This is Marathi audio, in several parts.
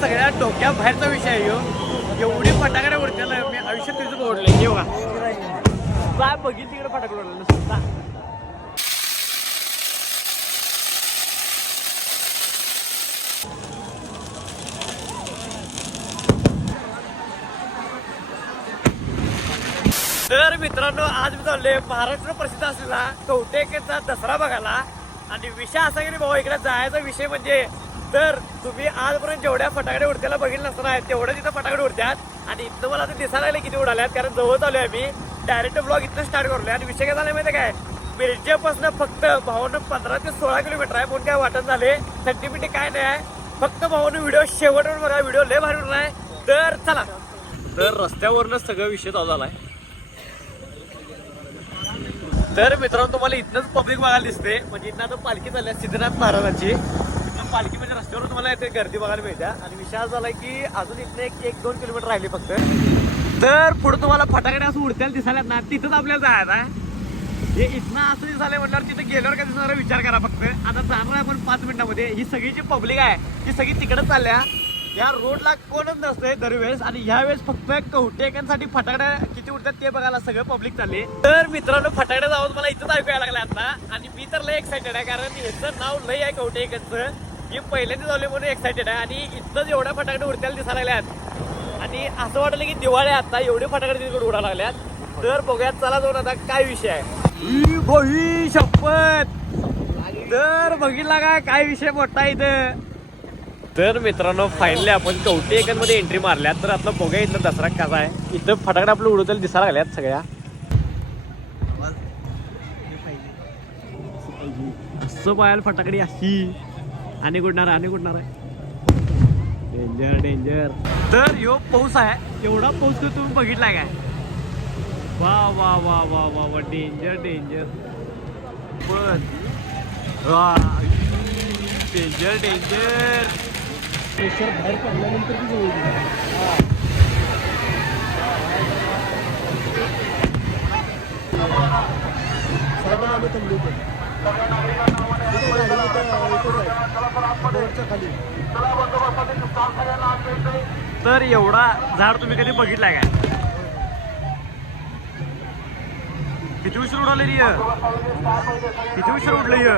सगळ्या डोक्या बाहेरचा विषय आहे एवढी फटाकडे उडत्याला मी आयुष्यात तिथं ओढले हे काय बघितली तिकडे फटाकडे उडलं सुद्धा. तर मित्रांनो आज मी चाललोय महाराष्ट्र प्रसिद्ध असलेला कवटेकेचा दसरा बघायला. आणि विषय असा की बाबा इकडे जायचा विषय म्हणजे तर तुम्ही आजपर्यंत जेवढ्या फटाकडे उडत्याला बघितलं नसणार तेवढ्या तिथं फटाकडे उडत्यात. आणि इथं मला ते दिसायला लागले किती उडाल्यात कारण जवळ चालू आहे आम्ही. डायरेक्ट ब्लॉग इथं स्टार्ट करलोय आणि विषय काय झाला माहिती काय? मिरजेपासून फक्त भावानं पंधरा ते सोळा किलोमीटर आहे म्हणून काय वाटत झाले सेंटिमिटी काय नाही आहे. फक्त भावानं व्हिडिओ शेवटवर बघा व्हिडिओ लय भारी उडला आहे तर चला. तर रस्त्यावरनं सगळं विषय चालू झालाय. तर मित्रांनो तुम्हाला इथनच पब्लिक बघायला दिसते म्हणजे इथं आता पालखी चालली आहे सिद्धनाथ महाराजांची. इथनं पालखी म्हणजे रस्त्यावर तुम्हाला इथे गर्दी बघायला मिळते आणि विश्वास झाला की अजून इथं एक एक दोन किलोमीटर राहिली फक्त. तर पुढे तुम्हाला फटाकडे असं उडत्याला दिसायला ना तिथंच आपल्याला जायचं आहे. हे इथनं असं दिसायला म्हटल्यावर तिथे गेल्यावर काय दिसणार विचार करा फक्त. आता जाणार आहे आपण पाच मिनिटामध्ये. ही सगळी जी पब्लिक आहे ती सगळी तिकडे चालल्या. या रोडला कोणच नसतंय दरवेळेस. आणि यावेळेस फक्त कवटेकांसाठी फटाकड्या किती उडतात ते बघायला सगळं पब्लिक चालले तर मित्रांनो फटाकड्या जाऊन मला इथंच ऐकायला लागला आता. आणि मी तर लय एक्साइटेड आहे कारण याचं नाव लय आहे कवटेकांचं मी पहिल्यांदा झाले म्हणून एक्साइटेड आहे. आणि इथंच एवढ्या फटाकडे उडत्याला दिसायला लागल्यात. आणि असं वाटलं की दिवाळी आता एवढे फटाकडे तिकडे उडायला लागल्यात. तर बघूयात चला जाऊन आता काय विषय आहे. ई भोई शपथ! तर बघितला काय काय विषय मोठा इथं? तर मित्रांनो फायनली आपण कवटे मध्ये एंट्री मारल्या तर आपलं बघूया इथलं दसरा कसा आहे. इथं फटाकडे आपलं उडवताना दिसायला लागल्यात सगळ्या. असं पाहायला फटाकडी अशी. आणि कुठणार आणि कुठणार आहे? डेंजर डेंजर तर ह्यो पाऊस आहे. एवढा पाऊस तर तुम्ही बघितला काय? वा वा वा वा वा वा. डेंजर डेंजर पण डेंजर डेंजर प्रेशर बाहेर पडल्यानंतर ती जवळ तर एवढा झाड तुम्ही कधी बघितलाय काय? किती उशीर उडवले रिय किती उशीर उडलं य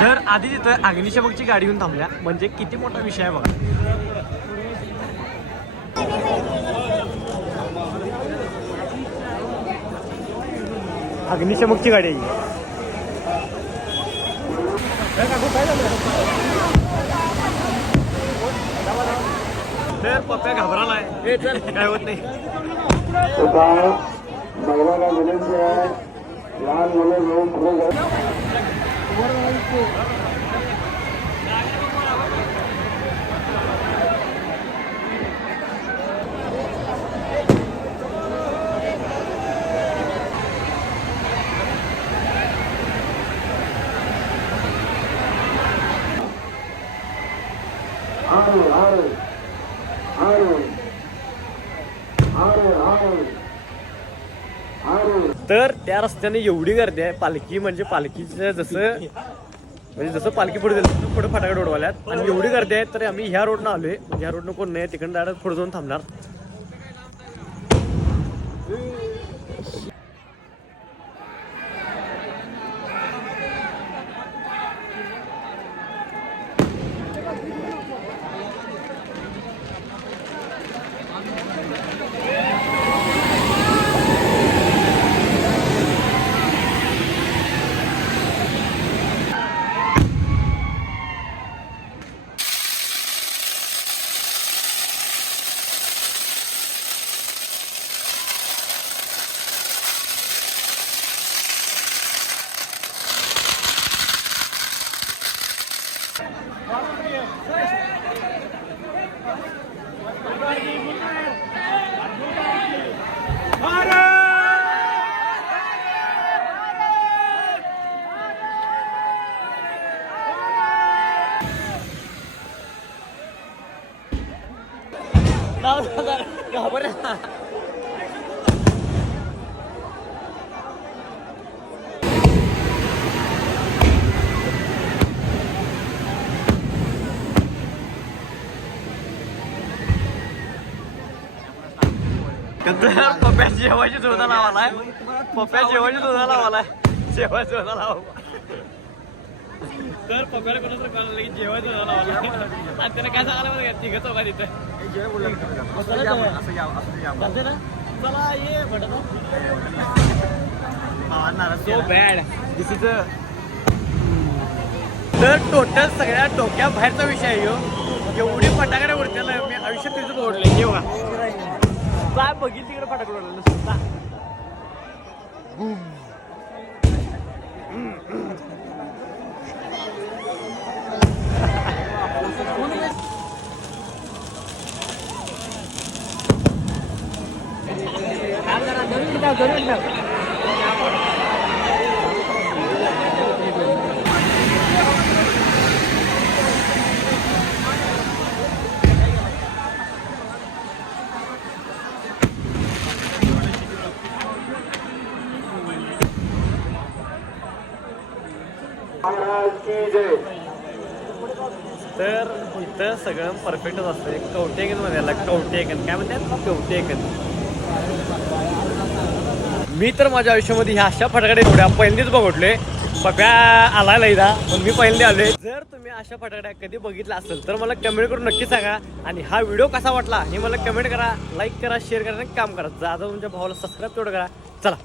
तर आधी तिथं अग्निशमकची गाडी येऊन थांबल्या. म्हणजे किती मोठा विषय आहे बघा. अग्निशमकची गाडी. आहे पप्प्या हे काय होत नाही. लहान मुलं घेऊन पुढे जा आरे आरे तर त्या रस्त्याने एवढी गर्दी आहे पालखी म्हणजे पालखीचं जसं म्हणजे जसं पालखी पुढे जाईल तसं पुढे फटाकडे उडवाल्यात आणि एवढी गर्दी आहे तर आम्ही ह्या रोडनं आलोय. म्हणजे ह्या रोडनं कोण नाही तिकडे डायरेक्ट पुढे जाऊन थांबणार. No, no, no, no, no, no, no, no, no, no, no, no, no, पप्प्या जेवायची जोधा लावालाय पप्प्या जेवायची जोधा लावालाय जेवायची जोधा लावा. तर पप्प्याला कोणाच कळलं की जेवायचं जोधा लावालाय आणि त्याला काय सांगायला तिघं चौका तिथं चालते ना? चला ये सो बॅड दिस इज तर टोटल सगळ्या डोक्या बाहेरचा विषय आहे. एवढी फटाकडे उडतेला मी आयुष्यात तिथं ओढले जेव्हा काय बघितली तिकडे फटाकडे उडलं नुसता महाराज की जय तर इथं सगळं परफेक्टच असतं कवटेकन म्हणायला कवटेकन काय म्हणतात? कवटेकन मी तर माझ्या आयुष्यामध्ये ह्या अशा फटाकडे एवढ्या पहिल्यांदाच बघितले बघा आलाय इदा पण मी पहिले आलोय. जर तुम्ही अशा फटाकड्या कधी बघितला असेल तर मला कमेंट करून नक्की सांगा. आणि हा व्हिडिओ कसा वाटला हे मला कमेंट करा लाईक करा शेअर करा आणि काम करा. जाता तुमच्या भावाला सबस्क्राईब तेवढं करा. चला.